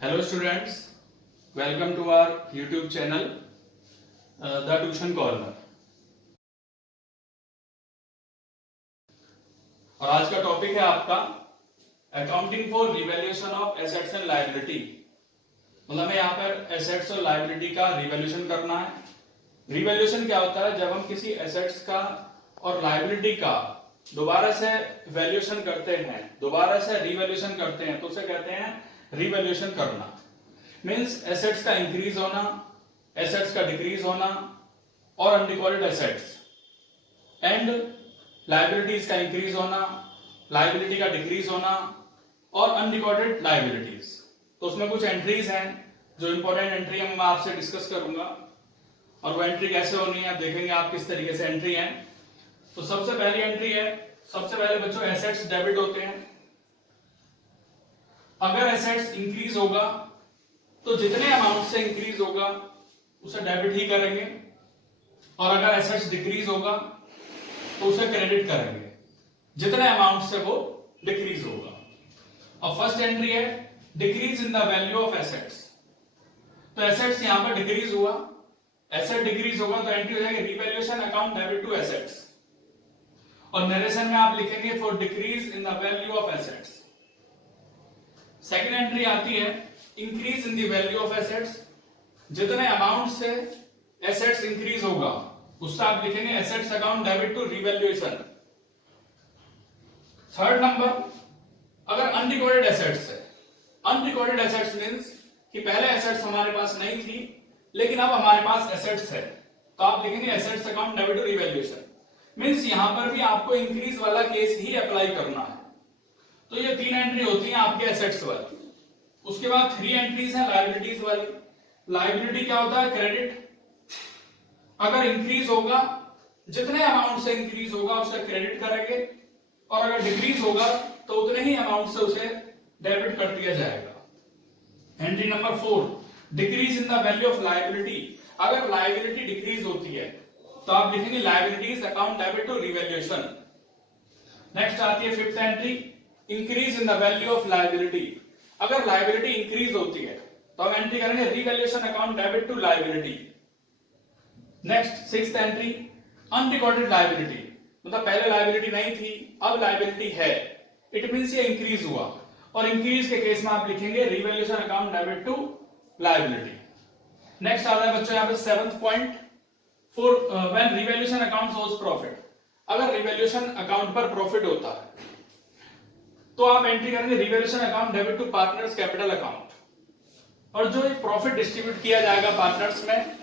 Hello students, welcome to our YouTube channel, The Tuition Corner। और आज का topic है आपका accounting for revaluation of assets and liability. मतलब हमें यहाँ पर एसेट्स और लायबिलिटी का रिवैल्यूएशन करना है। रिवैल्यूएशन क्या होता है? जब हम किसी एसेट्स का और लायबिलिटी का दोबारा से वैल्यूएशन करते हैं, दोबारा से रिवैल्यूएशन करते हैं, तो उसे कहते हैं रिवैल्यूएशन करना। मीन्स एसेट्स का इंक्रीज होना, एसेट्स का डिक्रीज होना और अनरिकॉर्डेड एसेट्स एंड लायबिलिटीज का इंक्रीज होना, लायबिलिटी का डिक्रीज होना और अनरिकॉर्डेड लायबिलिटीज। तो उसमें कुछ एंट्रीज हैं जो इंपॉर्टेंट एंट्री है, मैं आपसे डिस्कस करूंगा और वो एंट्री कैसे होनी है देखेंगे आप किस तरीके से एंट्री है। तो सबसे पहली एंट्री है, सबसे पहले बच्चों एसेट्स डेबिट होते हैं। अगर एसेट्स इंक्रीज होगा तो जितने अमाउंट से इंक्रीज होगा उसे डेबिट ही करेंगे, और अगर एसेट्स डिक्रीज होगा तो उसे क्रेडिट करेंगे जितने अमाउंट से वो डिक्रीज होगा। अब फर्स्ट एंट्री है decrease in the value of assets. तो एसेट्स यहां पर डिक्रीज हुआ, एसेट डिक्रीज होगा तो एंट्री हो जाएगी revaluation account debit to assets, और नरेशन में आप लिखेंगे for decrease in the value of assets. Second entry आती है increase in the value of assets. जितने अमाउंट से एसेट्स इंक्रीज होगा उससे आप लिखेंगे assets account debit to revaluation. Third number, अगर अनरिकॉर्डेड एसेट्स है, अनरिकॉर्डेड एसेट्स मींस कि पहले एसेट्स हमारे पास नहीं थी लेकिन अब हमारे पास एसेट्स है, तो आप लिखेंगे assets account debit to revaluation. Means यहां पर भी आपको इंक्रीज वाला केस ही अप्लाई करना है। तो ये तीन एंट्री होती है आपके एसेट्स वाली। उसके बाद थ्री एंट्रीज है लायबिलिटीज वाली। लायबिलिटी क्या होता है? क्रेडिट। अगर इंक्रीज होगा, जितने अमाउंट से इंक्रीज होगा उसे क्रेडिट करेंगे, और अगर डिक्रीज होगा तो उतने ही अमाउंट से उसे डेबिट कर दिया जाएगा। Entry number 4, decrease in the value of liability. अगर लायबिलिटी डिक्रीज होती है तो आप लिखेंगे liabilities account debit to revaluation. Next आती है fifth entry, increase in the value of liability. अगर लायबिलिटी इंक्रीज होती है तो हम एंट्री करेंगे revaluation account debit to liability. Next sixth entry, unrecorded liability. मतलब पहले लायबिलिटी नहीं थी, अब लायबिलिटी है, इट मींस ये इंक्रीज हुआ, और इंक्रीज के केस में आप लिखेंगे revaluation account debit to liability. Next आता है बच्चों यहाँ पे seventh point, for when revaluation account shows profit. अगर रिवैल्यूएशन अकाउंट पर प्रॉफिट होता है तो आप एंट्री करेंगे revaluation account debit to partners capital account. और जो प्रॉफिट डिस्ट्रीब्यूट किया जाएगा पार्टनर्स में,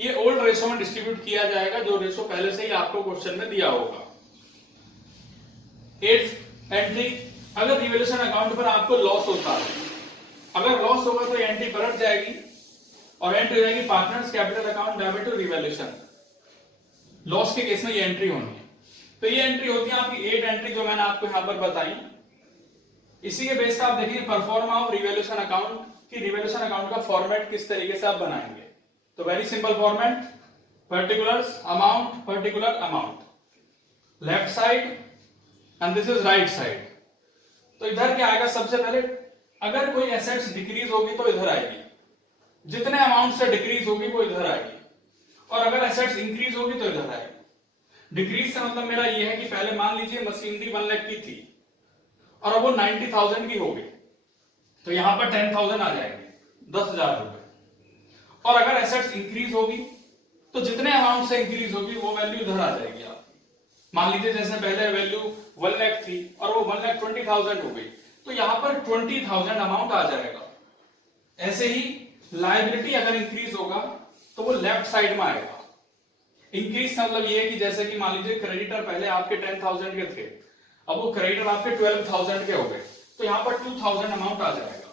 ये ओल्ड रेशो में डिस्ट्रीब्यूट किया जाएगा, जो रेशो पहले से ही आपको क्वेश्चन में दिया होगा। एट्थ एंट्री, अगर रिवैल्यूएशन अकाउंट पर आपको लॉस होता है, अगर लॉस होगा तो एंट्री पलट जाएगी और एंट्री हो जाएगी partners capital account debit to revaluation. Loss के केस में ये एंट्री होनी है। तो ये एंट्री होती है आपकी 8 एंट्री जो मैंने आपको यहां पर बताई। इसी के बेस पे आप देखेंगे परफॉर्मा ऑफ रिवैल्यूएशन अकाउंट कि रिवैल्यूएशन अकाउंट का फॉर्मेट किस तरीके से आप बनाएंगे। तो very simple format, particulars amount, particular amount, left side and this is right side. तो इधर क्या आएगा? सबसे पहले अगर कोई एसेट्स डिक्रीज होगी तो इधर आएगी, जितने अमाउंट से डिक्रीज होगी वो इधर आएगी, और अगर एसेट्स इंक्रीज होगी तो इधर आएगी। डिक्रीज से मतलब मेरा ये है कि पहले मान लीजिए मशीनरी 1 लाख की थी और अब वो 90,000 की हो गई, तो यहां पर 10,000 आ जाएंगे, 10,000 रुपए। और अगर एसेट्स इंक्रीज होगी तो जितने अमाउंट से इंक्रीज होगी वो वैल्यू इधर आ जाएगी। आप मान लीजिए जैसे पहले वैल्यू 1 लाख थी और वो 1,20,000 हो गई, तो यहां पर 20,000 अमाउंट आ जाएगा। ऐसे ही लायबिलिटी अगर इंक्रीज होगा तो वो लेफ्ट साइड में आएगा। इंक्रीज मतलब ये है कि जैसे कि मान लीजिए क्रेडिटर पहले आपके 10,000 के थे, अब वो क्रेडिटर आपके 12,000 के हो गए, तो यहां पर 2,000 अमाउंट आ जाएगा।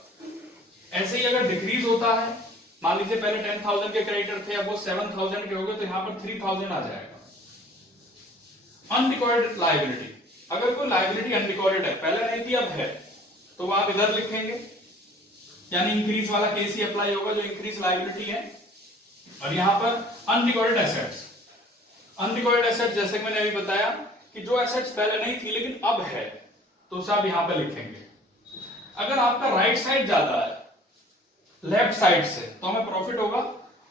ऐसे ही अगर डिक्रीज होता है, मान लीजिए पहले 10,000 के क्रेडिटर थे, अब वो 7,000 के हो गए, तो यहां पर 3,000 आ जाएगा। अनरिकॉर्डेड लायबिलिटी, अगर कोई लायबिलिटी अनरिकॉर्डेड है, पहले नहीं थी अब है, तो वो आप इधर लिखेंगे, यानी इंक्रीज वाला केस ही अप्लाई होगा जो इंक्रीज लायबिलिटी है। और यहां पर अनरिकॉर्डेड एसेट्स, अनरिकॉर्डेड एसेट्स जैसे कि मैंने अभी बताया कि जो एसेट्स पहले नहीं थी लेकिन अब है, तो उसे आप यहां पर लिखेंगे। अगर आपका राइट साइड जाता है लेफ्ट साइड से, तो हमें प्रॉफिट होगा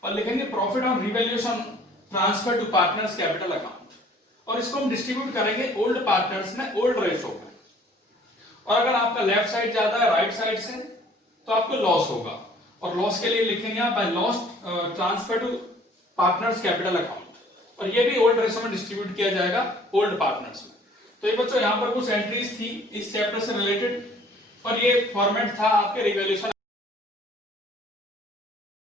और लिखेंगे profit on revaluation transfer to partners capital account, और इसको हम डिस्ट्रीब्यूट करेंगे ओल्ड पार्टनर्स में ओल्ड रेशो में। और अगर आपका लेफ्ट साइड ज्यादा है राइट साइड से तो आपको लॉस होगा, और लॉस के लिए लिखेंगे आप by loss transfer to partners capital account, और ये भी ओल्ड रेशो में डिस्ट्रीब्यूट किया जाएगा ओल्ड पार्टनर्स में। तो ये बच्चों यहाँ पर कुछ एंट्रीज थी इस चैप्टर से रिलेटेड, और ये फॉर्मेट था आपके रिवैल्यूएशन